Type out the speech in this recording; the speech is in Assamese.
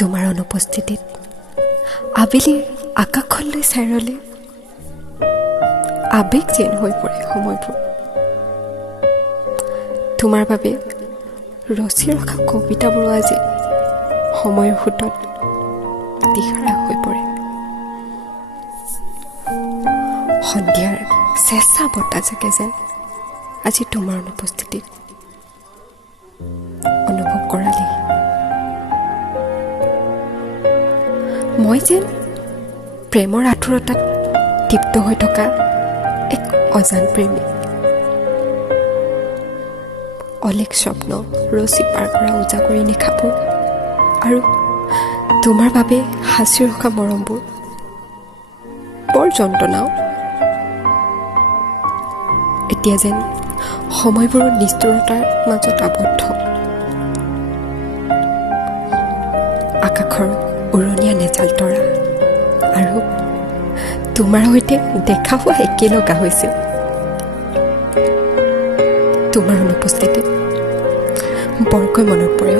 তোমাৰ অনুপস্থিতিত আবেলি আকাশলৈ চাই ৰ'লে আবেগ যেন হৈ পৰে সময়বোৰ। তোমাৰ বাবে ৰচি ৰখা কবিতাবোৰো আজি সময়ৰ সোঁতত দিশাৰা হৈ পৰে। সন্ধিয়াৰ চেঁচা বতাহ জাকে যেন আজি তোমাৰ অনুপস্থিতিত অনুভৱ কৰালি। মই যেন প্ৰেমৰ আতুৰতাত তৃপ্ত হৈ থকা এক অজান প্ৰেমী। অলেখ স্বপ্ন ৰচি পাৰ কৰা উজাগৰি নিশাবোৰ আৰু তোমাৰ বাবে সাঁচি ৰখা মৰমবোৰ বৰ যন্ত্ৰণাও। এতিয়া যেন সময়বোৰ নিষ্ঠুৰতাৰ মাজত আবদ্ধ। আকাশৰ উৰণীয়া নেজাল তৰা আৰু তোমাৰ সৈতে দেখা হোৱা একেলগা হৈছিল। তোমাৰ অনুপস্থিতিত বৰকৈ মনত পৰে।